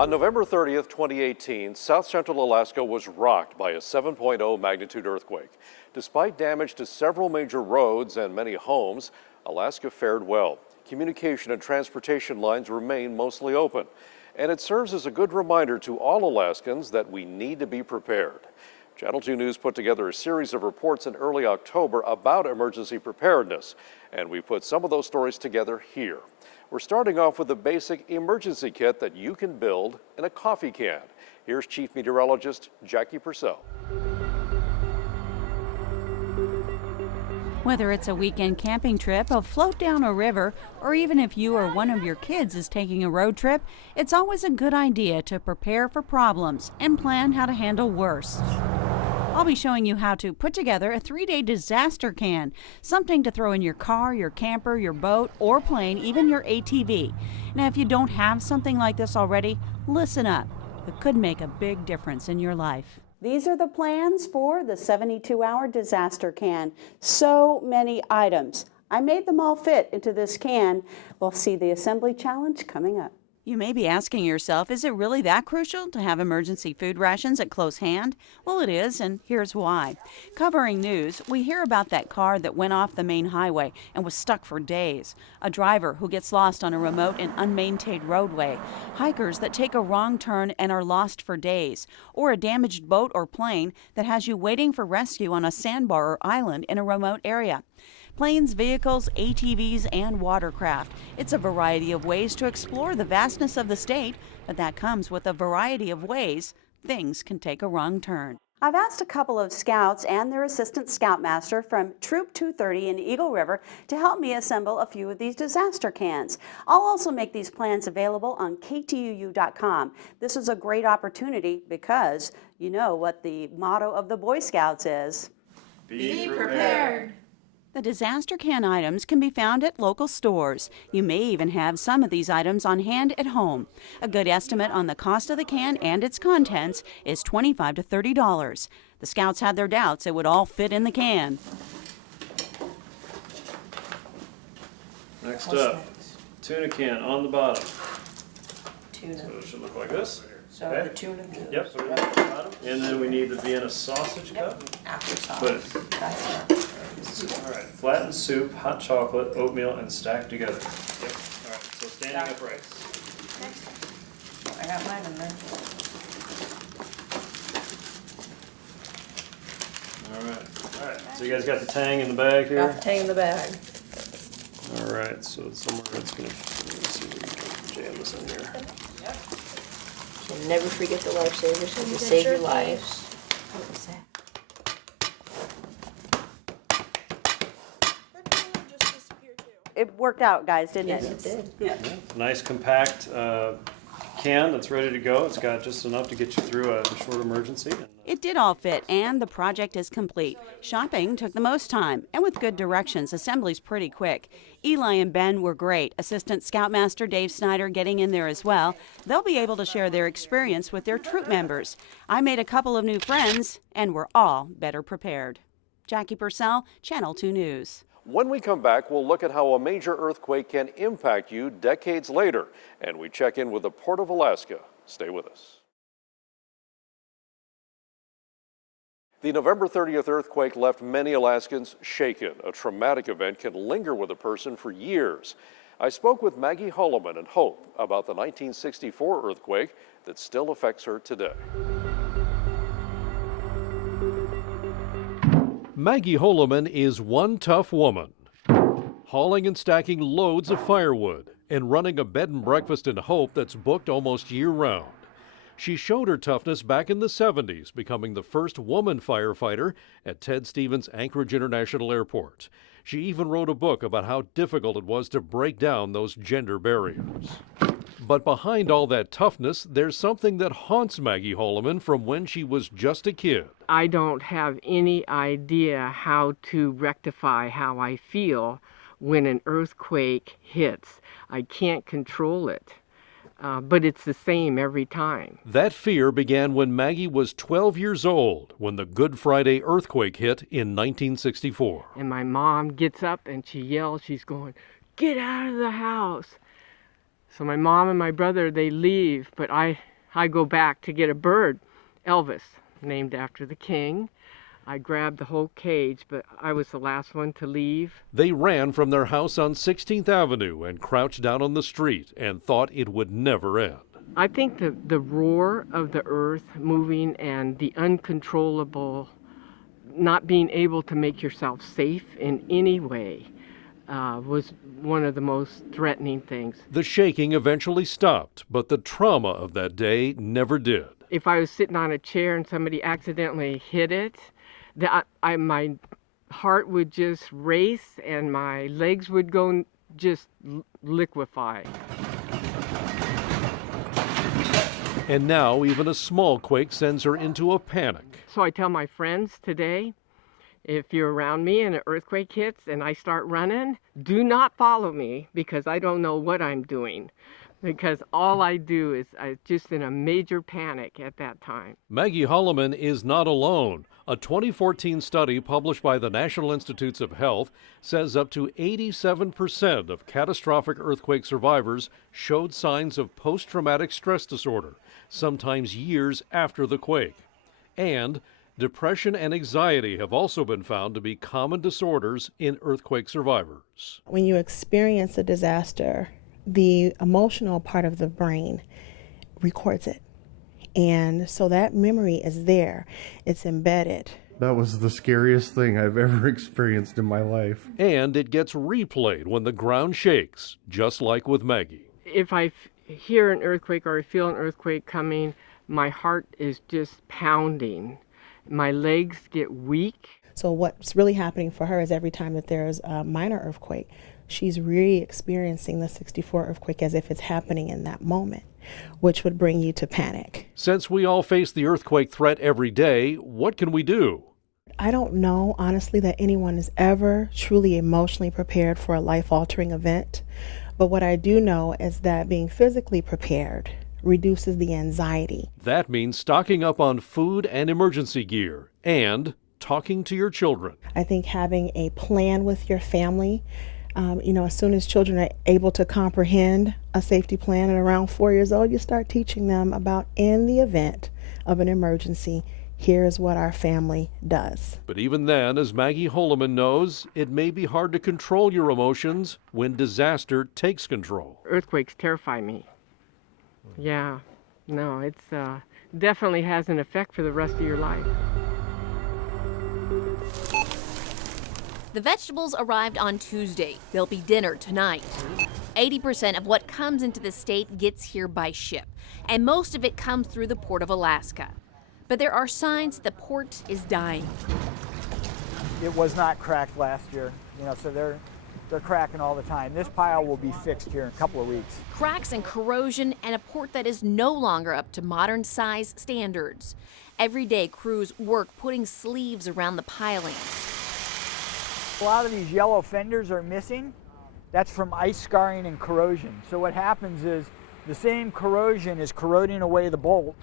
On November 30th, 2018, Southcentral Alaska was rocked by a 7.0 magnitude earthquake. Despite damage to several major roads and many homes, Alaska fared well. Communication and transportation lines remain mostly open. And it serves as a good reminder to all Alaskans that we need to be prepared. Channel 2 News put together a series of reports in early October about emergency preparedness, and we put some of those stories together here. We're starting off with a basic emergency kit that you can build in a coffee can. Here's Chief Meteorologist Jackie Purcell. Whether it's a weekend camping trip, a float down a river, or even if you or one of your kids is taking a road trip, it's always a good idea to prepare for problems and plan how to handle worse. I'll be showing you how to put together a 3-day disaster can, something to throw in your car, your camper, your boat, or plane, even your ATV. Now, if you don't have something like this already, listen up. It could make a big difference in your life. These are the plans for the 72-hour disaster can. So many items. I made them all fit into this can. We'll see the assembly challenge coming up. You may be asking yourself, is it really that crucial to have emergency food rations at close hand? Well, it is, and here's why. Covering news, we hear about that car that went off the main highway and was stuck for days, a driver who gets lost on a remote and unmaintained roadway, hikers that take a wrong turn and are lost for days, or a damaged boat or plane that has you waiting for rescue on a sandbar or island in a remote area. Planes, vehicles, ATVs, and watercraft. It's a variety of ways to explore the vastness of the state, but that comes with a variety of ways things can take a wrong turn. I've asked a couple of scouts and their assistant scoutmaster from Troop 230 in Eagle River to help me assemble a few of these disaster cans. I'll also make these plans available on KTUU.com. This is a great opportunity because you know what the motto of the Boy Scouts is. Be prepared. The disaster can items can be found at local stores. You may even have some of these items on hand at home. A good estimate on the cost of the can and its contents is $25 to $30. The Scouts had their doubts it would all fit in the can. Next up, tuna can on the bottom. Tuna. So it should look like this. So Okay. the tuna goes. Yep, put it on the bottom. And then we need the Vienna sausage cup. Applesauce. Put it. That's All right, flattened soup, hot chocolate, oatmeal, and stacked together. Yep. All right, so standing upright. I got mine in there. All right. So you guys got the tang in the bag here? Got the tang in the bag. All right, so somewhere it's gonna, let's see if we can jam this in here. Yep. And never forget the lifesavers when you save your lives. What was that? It worked out, guys, didn't Yes, it? it did. Yeah. Nice compact can that's ready to go. It's got just enough to get you through a short emergency. It did all fit, and the project is complete. Shopping took the most time, and with good directions, assembly's pretty quick. Eli and Ben were great. Assistant Scoutmaster Dave Snyder getting in there as well. They'll be able to share their experience with their troop members. I made a couple of new friends, and we're all better prepared. Jackie Purcell, Channel 2 News. When we come back, we'll look at how a major earthquake can impact you decades later, and we check in with the Port of Alaska. Stay with us. The November 30th earthquake left many Alaskans shaken. A traumatic event can linger with a person for years. I spoke with Maggie Holloman and Hope about the 1964 earthquake that still affects her today. Maggie Holloman is one tough woman, hauling and stacking loads of firewood and running a bed and breakfast in Hope that's booked almost year-round. She showed her toughness back in the 70s, becoming the first woman firefighter at Ted Stevens Anchorage International Airport. She even wrote a book about how difficult it was to break down those gender barriers. But behind all that toughness, there's something that haunts Maggie Holloman from when she was just a kid. I don't have any idea how to rectify how I feel when an earthquake hits. I can't control it, but it's the same every time. That fear began when Maggie was 12 years old, when the Good Friday earthquake hit in 1964. And my mom gets up and she yells, she's going, "Get out of the house." So my mom and my brother, they leave, but I I go back to get a bird, Elvis, named after the king. I grabbed the whole cage, but I was the last one to leave. They ran from their house on 16th Avenue and crouched down on the street and thought it would never end. I think the roar of the earth moving and the uncontrollable, not being able to make yourself safe in any way, was one of the most threatening things. The shaking eventually stopped, but the trauma of that day never did. If I was sitting on a chair and somebody accidentally hit it, my heart would just race and my legs would go just liquefy. And now even a small quake sends her into a panic. So I tell my friends today, if you're around me and an earthquake hits and I start running, do not follow me because I don't know what I'm doing. Because all I do is I'm just in a major panic at that time. Maggie Holloman is not alone. A 2014 study published by the National Institutes of Health says up to 87% of catastrophic earthquake survivors showed signs of post-traumatic stress disorder, sometimes years after the quake. And depression and anxiety have also been found to be common disorders in earthquake survivors. When you experience a disaster, the emotional part of the brain records it. And so that memory is there. It's embedded. That was the scariest thing I've ever experienced in my life. And it gets replayed when the ground shakes, just like with Maggie. If I hear an earthquake or I feel an earthquake coming, my heart is just pounding. My legs get weak. So what's really happening for her is every time that there's a minor earthquake, she's re-experiencing the 64 earthquake as if it's happening in that moment, which would bring you to panic. Since we all face the earthquake threat every day, what can we do? I don't know, honestly, that anyone is ever truly emotionally prepared for a life-altering event. But what I do know is that being physically prepared reduces the anxiety. That means stocking up on food and emergency gear and talking to your children. I think having a plan with your family, as soon as children are able to comprehend a safety plan at around 4 years old, you start teaching them about, in the event of an emergency, here's what our family does. But even then, as Maggie Holloman knows, it may be hard to control your emotions when disaster takes control. Earthquakes terrify me. Yeah, no, it's definitely has an effect for the rest of your life. The vegetables arrived on Tuesday. There'll be dinner tonight. 80% of what comes into the state gets here by ship, and most of it comes through the Port of Alaska. But there are signs the port is dying. It was not cracked last year, so they're cracking all the time. This pile will be fixed here in a couple of weeks. Cracks and corrosion, and a port that is no longer up to modern size standards. Every day, crews work putting sleeves around the pilings. A lot of these yellow fenders are missing. That's from ice scarring and corrosion. So what happens is the same corrosion is corroding away the bolts,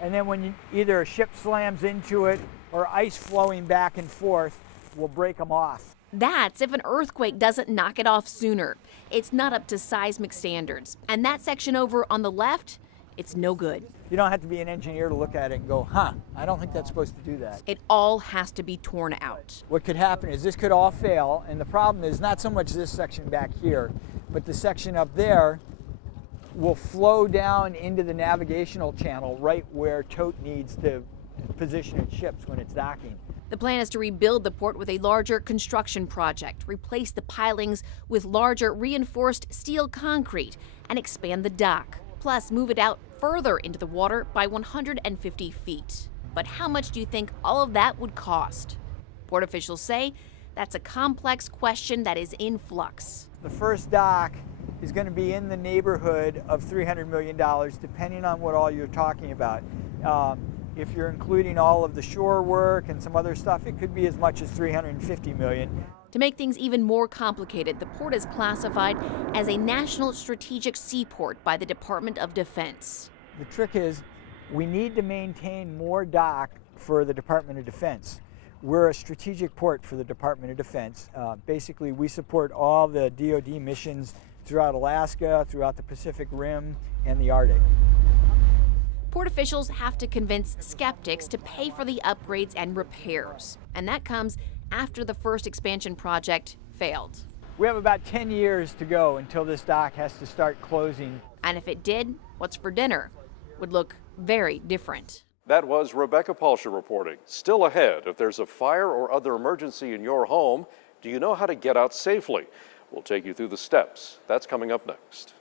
and then when either a ship slams into it or ice flowing back and forth will break them off. That's if an earthquake doesn't knock it off sooner. It's not up to seismic standards. And that section over on the left, it's no good. You don't have to be an engineer to look at it and go, I don't think that's supposed to do that. It all has to be torn out. What could happen is this could all fail, and the problem is not so much this section back here, but the section up there will flow down into the navigational channel right where Tote needs to position its ships when it's docking. The plan is to rebuild the port with a larger construction project, replace the pilings with larger reinforced steel concrete, and expand the dock. Plus, move it out further into the water by 150 feet. But how much do you think all of that would cost? Port officials say that's a complex question that is in flux. The first dock is going to be in the neighborhood of $300 million, depending on what all you're talking about. If you're including all of the shore work and some other stuff, it could be as much as $350 million. To make things even more complicated, the port is classified as a national strategic seaport by the Department of Defense. The trick is we need to maintain more dock for the Department of Defense. We're a strategic port for the Department of Defense. Basically, we support all the DoD missions throughout Alaska, throughout the Pacific Rim, and the Arctic. Port officials have to convince skeptics to pay for the upgrades and repairs. And that comes after the first expansion project failed. We have about 10 years to go until this dock has to start closing. And if it did, what's for dinner would look very different. That was Rebecca Palscher reporting. Still ahead, if there's a fire or other emergency in your home, do you know how to get out safely? We'll take you through the steps. That's coming up next.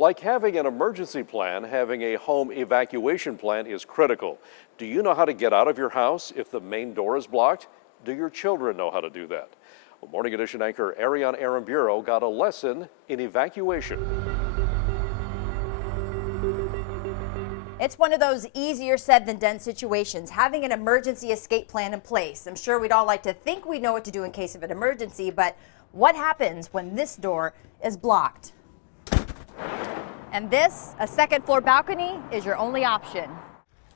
Like having an emergency plan, having a home evacuation plan is critical. Do you know how to get out of your house if the main door is blocked? Do your children know how to do that? Well, Morning Edition anchor Ariane Aramburo got a lesson in evacuation. It's one of those easier said than done situations, having an emergency escape plan in place. I'm sure we'd all like to think we know what to do in case of an emergency, but what happens when this door is blocked? And this, a second floor balcony, is your only option.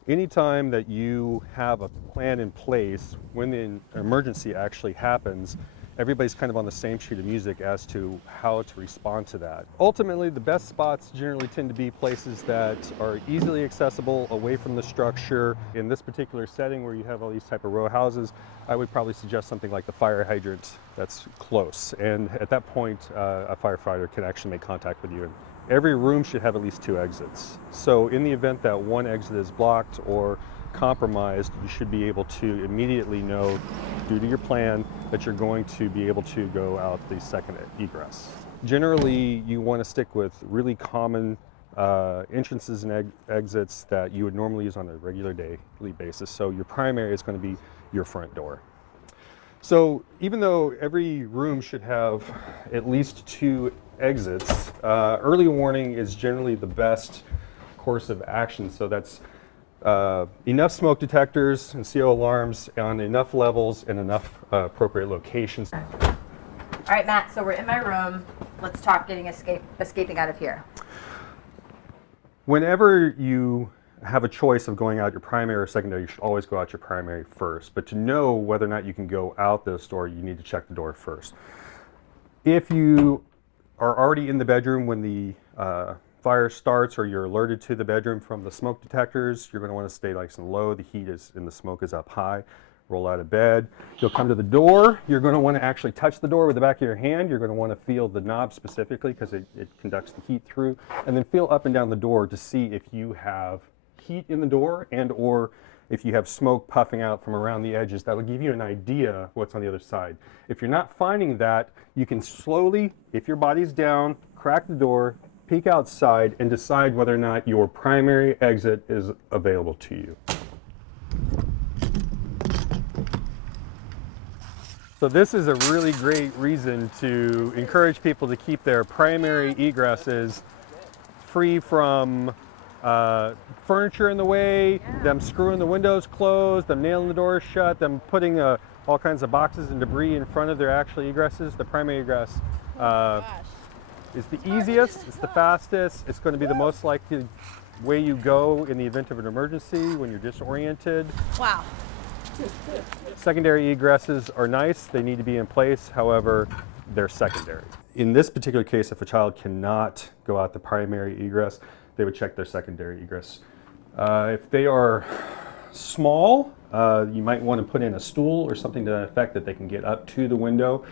Anytime that you have a plan in place, when the emergency actually happens, everybody's kind of on the same sheet of music as to how to respond to that. Ultimately, the best spots generally tend to be places that are easily accessible away from the structure. In this particular setting where you have all these type of row houses, I would probably suggest something like the fire hydrant that's close. And at that point, a firefighter can actually make contact with you. And every room should have at least 2 exits. So in the event that one exit is blocked or compromised, you should be able to immediately know, due to your plan, that you're going to be able to go out the second egress. Generally, you want to stick with really common entrances and exits that you would normally use on a regular daily basis. So your primary is going to be your front door. So even though every room should have at least 2 exits, early warning is generally the best course of action. So that's enough smoke detectors and CO alarms on enough levels and enough appropriate locations. All right, Matt, so we're in my room. Let's talk getting escaping out of here. Whenever you have a choice of going out your primary or secondary, you should always go out your primary first. But to know whether or not you can go out this door, you need to check the door first. If you are already in the bedroom when the fire starts, or you're alerted to the bedroom from the smoke detectors, you're going to want to stay nice and low. The heat is and the smoke is up high. Roll out of bed. You'll come to the door. You're going to want to actually touch the door with the back of your hand. You're going to want to feel the knob specifically because it conducts the heat through. And then feel up and down the door to see if you have heat in the door and or if you have smoke puffing out from around the edges. That'll give you an idea what's on the other side. If you're not finding that, you can slowly, if your body's down, crack the door, peek outside, and decide whether or not your primary exit is available to you. So this is a really great reason to encourage people to keep their primary egresses free from furniture in the way, them screwing the windows closed, them nailing the doors shut, them putting all kinds of boxes and debris in front of their actual egresses. The primary egress is the easiest, it's the fastest, it's going to be the most likely way you go in the event of an emergency when you're disoriented. Wow. Secondary egresses are nice, they need to be in place, however, they're secondary. In this particular case, if a child cannot go out the primary egress, they would check their secondary egress. If they are small, you might want to put in a stool or something to that effect that they can get up to the window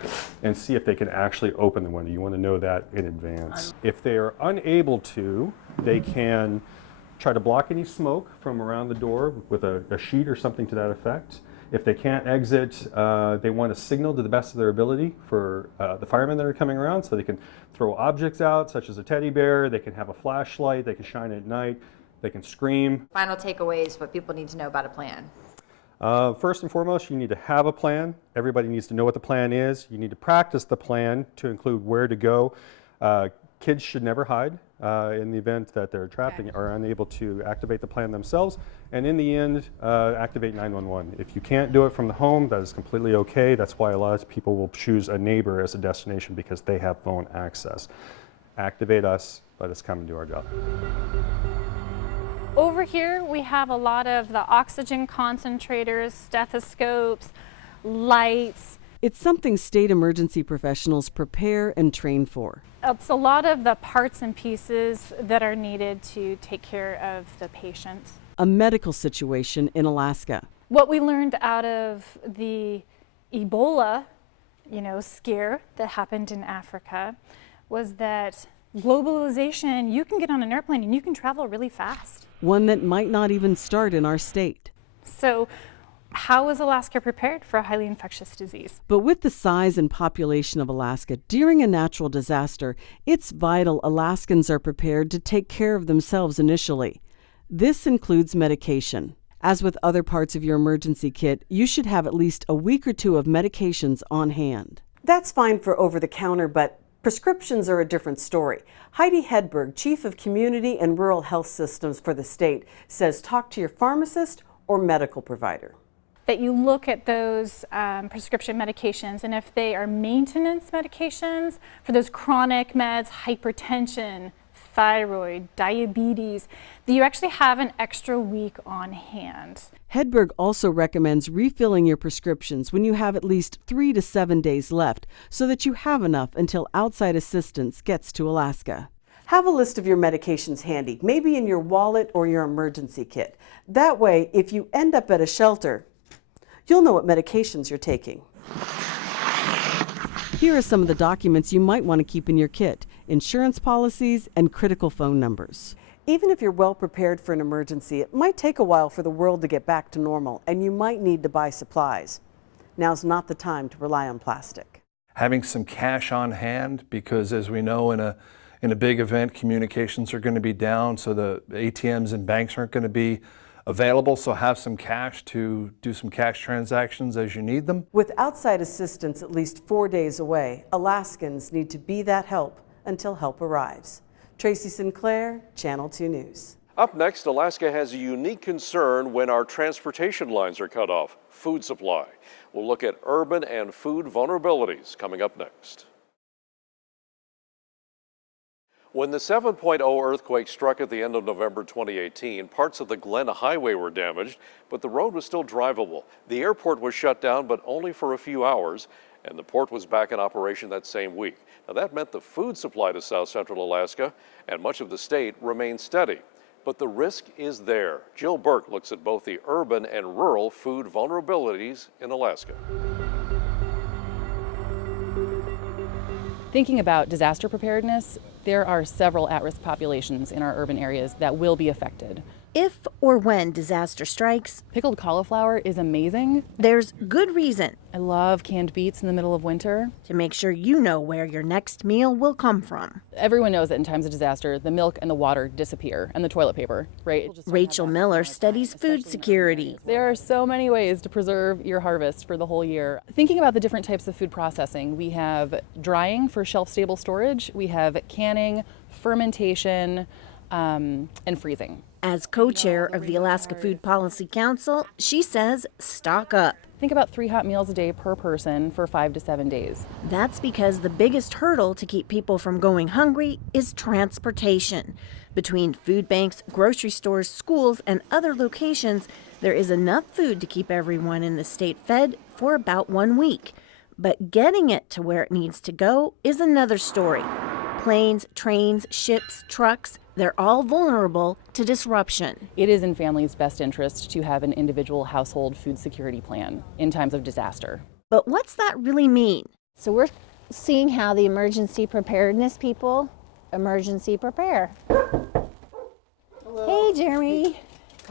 and see if they can actually open the window. You want to know that in advance. If they are unable to, they can try to block any smoke from around the door with a sheet or something to that effect. If they can't exit, they want to signal to the best of their ability for the firemen that are coming around, so they can throw objects out, such as a teddy bear, they can have a flashlight, they can shine at night, they can scream. Final takeaways, what people need to know about a plan. First and foremost, you need to have a plan. Everybody needs to know what the plan is. You need to practice the plan to include where to go. Kids should never hide in the event that they're trapped and are unable to activate the plan themselves. And in the end, activate 911. If you can't do it from the home, that is completely okay. That's why a lot of people will choose a neighbor as a destination, because they have phone access. Activate us, let us come and do our job. Over here, we have a lot of the oxygen concentrators, stethoscopes, lights, It's something state emergency professionals prepare and train for. It's a lot of the parts and pieces that are needed to take care of the patient. A medical situation in Alaska. What we learned out of the Ebola, scare that happened in Africa was that globalization, you can get on an airplane and you can travel really fast. One that might not even start in our state. So how is Alaska prepared for a highly infectious disease? But with the size and population of Alaska, during a natural disaster, it's vital Alaskans are prepared to take care of themselves initially. This includes medication. As with other parts of your emergency kit, you should have at least a week or two of medications on hand. That's fine for over-the-counter, but prescriptions are a different story. Heidi Hedberg, Chief of Community and Rural Health Systems for the state, says talk to your pharmacist or medical provider. That you look at those prescription medications, and if they are maintenance medications for those chronic meds, hypertension, thyroid, diabetes, that you actually have an extra week on hand. Hedberg also recommends refilling your prescriptions when you have at least 3 to 7 days left so that you have enough until outside assistance gets to Alaska. Have a list of your medications handy, maybe in your wallet or your emergency kit. That way, if you end up at a shelter, you'll know what medications you're taking. Here are some of the documents you might want to keep in your kit: insurance policies and critical phone numbers. Even if you're well prepared for an emergency, it might take a while for the world to get back to normal, and you might need to buy supplies. Now's not the time to rely on plastic. Having some cash on hand, because as we know, in a big event, communications are going to be down, so the ATMs and banks aren't going to be available, so have some cash to do some cash transactions as you need them. With outside assistance at least 4 days away, Alaskans need to be that help until help arrives. Tracy Sinclair, Channel 2 News. Up next, Alaska has a unique concern when our transportation lines are cut off: food supply. We'll look at urban and food vulnerabilities coming up next. When the 7.0 earthquake struck at the end of November 2018, parts of the Glen Highway were damaged, but the road was still drivable. The airport was shut down, but only for a few hours, and the port was back in operation that same week. Now, that meant the food supply to South-Central Alaska and much of the state remained steady. But the risk is there. Jill Burke looks at both the urban and rural food vulnerabilities in Alaska. Thinking about disaster preparedness, there are several at-risk populations in our urban areas that will be affected. If or when disaster strikes, pickled cauliflower is amazing. There's good reason. I love canned beets in the middle of winter. To make sure you know where your next meal will come from. Everyone knows that in times of disaster, the milk and the water disappear, and the toilet paper, right? Rachel Miller studies food security. There are so many ways to preserve your harvest for the whole year. Thinking about the different types of food processing, we have drying for shelf-stable storage, we have canning, fermentation, and freezing. As co-chair of the Alaska Food Policy Council, she says stock up. Think about 3 hot meals a day per person for 5 to 7 days. That's because the biggest hurdle to keep people from going hungry is transportation. Between food banks, grocery stores, schools, and other locations, there is enough food to keep everyone in the state fed for about 1 week. But getting it to where it needs to go is another story. Planes, trains, ships, trucks, they're all vulnerable to disruption. It is in families' best interest to have an individual household food security plan in times of disaster. But what's that really mean? So we're seeing how the emergency preparedness people emergency prepare. Hello. Hey, Jeremy.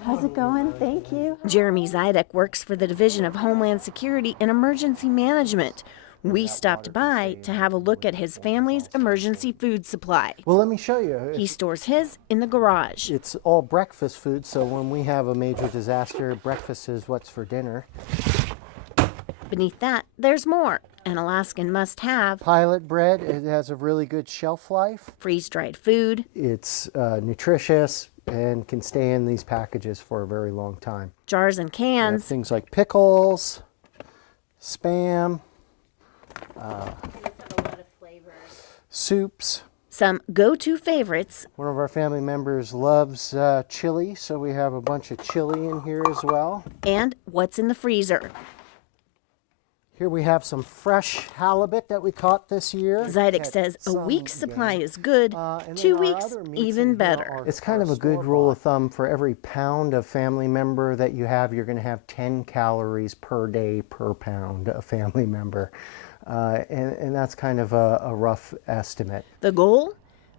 How's it going? Thank you. Jeremy Zidek works for the Division of Homeland Security and Emergency Management. We stopped by to have a look at his family's emergency food supply. Well, let me show you. He stores his in the garage. It's all breakfast food, so when we have a major disaster, breakfast is what's for dinner. Beneath that, there's more. An Alaskan must-have. Pilot bread, it has a really good shelf life. Freeze-dried food. It's nutritious and can stay in these packages for a very long time. Jars and cans. Things like pickles, Spam, soups. Some go-to favorites. One of our family members loves chili, so we have a bunch of chili in here as well. And what's in the freezer. Here we have some fresh halibut that we caught this year. Zydik says a week's supply is good, 2 weeks even better. It's kind of a good rule of thumb. For every pound of family member that you have, you're going to have 10 calories per day per pound of family member. And that's kind of a rough estimate. The goal?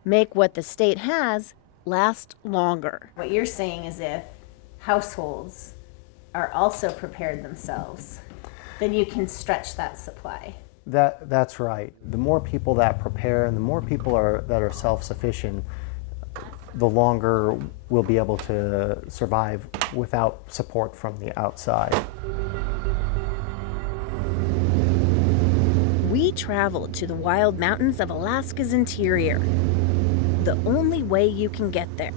Make what the state has last longer. What you're saying is if households are also prepared themselves, then you can stretch that supply. That's right. The more people that prepare and the more people that are self-sufficient, the longer we'll be able to survive without support from the outside. We traveled to the wild mountains of Alaska's interior. The only way you can get there.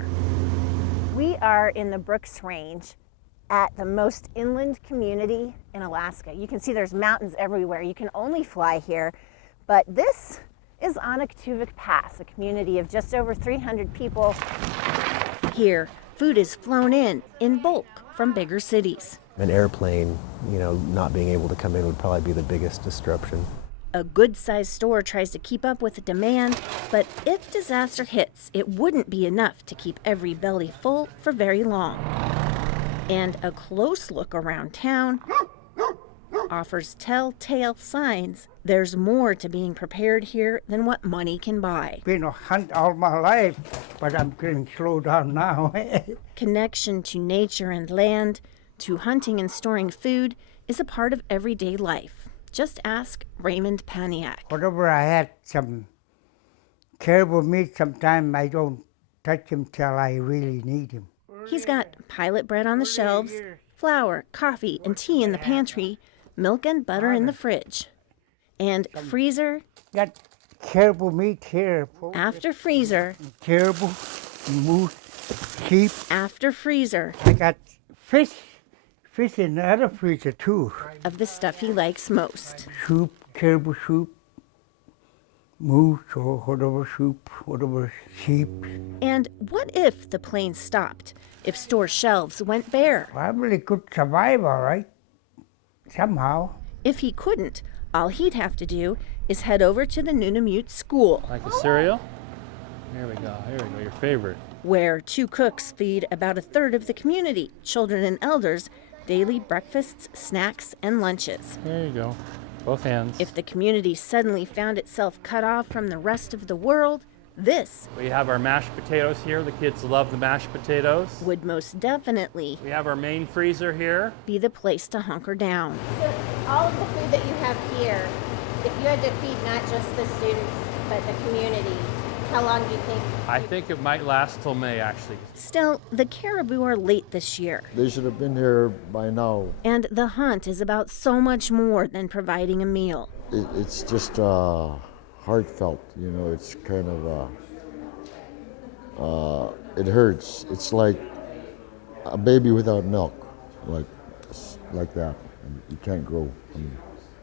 We are in the Brooks Range at the most inland community in Alaska. You can see there's mountains everywhere. You can only fly here, but this is Ontoktuvik Pass, a community of just over 300 people. Here, food is flown in bulk from bigger cities. An airplane, not being able to come in would probably be the biggest disruption. A good-sized store tries to keep up with the demand, but if disaster hits, it wouldn't be enough to keep every belly full for very long. And a close look around town offers telltale signs there's more to being prepared here than what money can buy. Been a hunt all my life, but I'm getting slowed down now. Connection to nature and land, to hunting and storing food, is a part of everyday life. Just ask Raymond Paniak. Whenever I had some caribou meat, sometimes I don't touch him till I really need him. He's got pilot bread on the shelves, flour, coffee, and tea in the pantry, milk and butter in the fridge. And freezer. Got caribou meat here. After freezer. Caribou, moose, sheep. After freezer. I got fish in the other freezer too. Of the stuff he likes most. Soup, caribou soup, moose or whatever soup, whatever sheep. And what if the plane stopped? If store shelves went bare? Probably could survive all right, somehow. If he couldn't, all he'd have to do is head over to the Nunamute school. Like a cereal? Here we go, your favorite. Where 2 cooks feed about a third of the community, children and elders, daily breakfasts, snacks, and lunches. There you go, both hands. If the community suddenly found itself cut off from the rest of the world, this We have our mashed potatoes here. The kids love the mashed potatoes. would most definitely We have our main freezer here. be the place to hunker down. So all of the food that you have here, if you had to feed not just the students, but the community, how long do you think? I think it might last till May, actually. Still, the caribou are late this year, They should have been here by now. and the hunt is about so much more than providing a meal. It's just heartfelt, it's kind of, it hurts. It's like a baby without milk, like that. And you can't grow.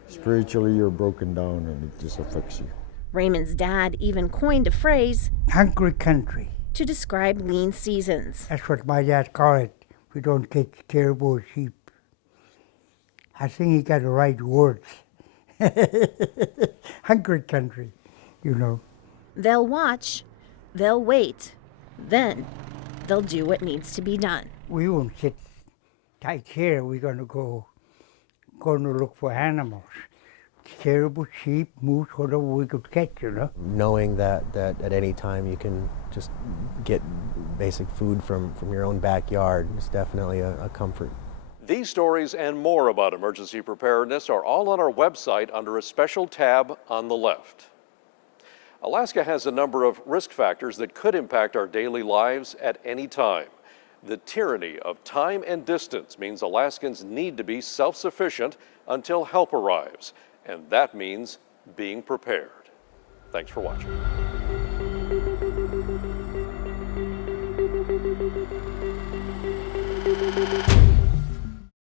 Spiritually, you're broken down and it just affects you. Raymond's dad even coined a phrase Hungry country. to describe lean seasons. That's what my dad called it. We don't get caribou or sheep. I think he got the right words. Hungry country, They'll watch, they'll wait, then they'll do what needs to be done. We won't sit tight here. We're going to look for animals. Caribou, sheep, moose, whatever we could catch, Knowing that at any time you can just get basic food from your own backyard is definitely a comfort. These stories and more about emergency preparedness are all on our website under a special tab on the left. Alaska has a number of risk factors that could impact our daily lives at any time. The tyranny of time and distance means Alaskans need to be self-sufficient until help arrives, and that means being prepared. Thanks for watching.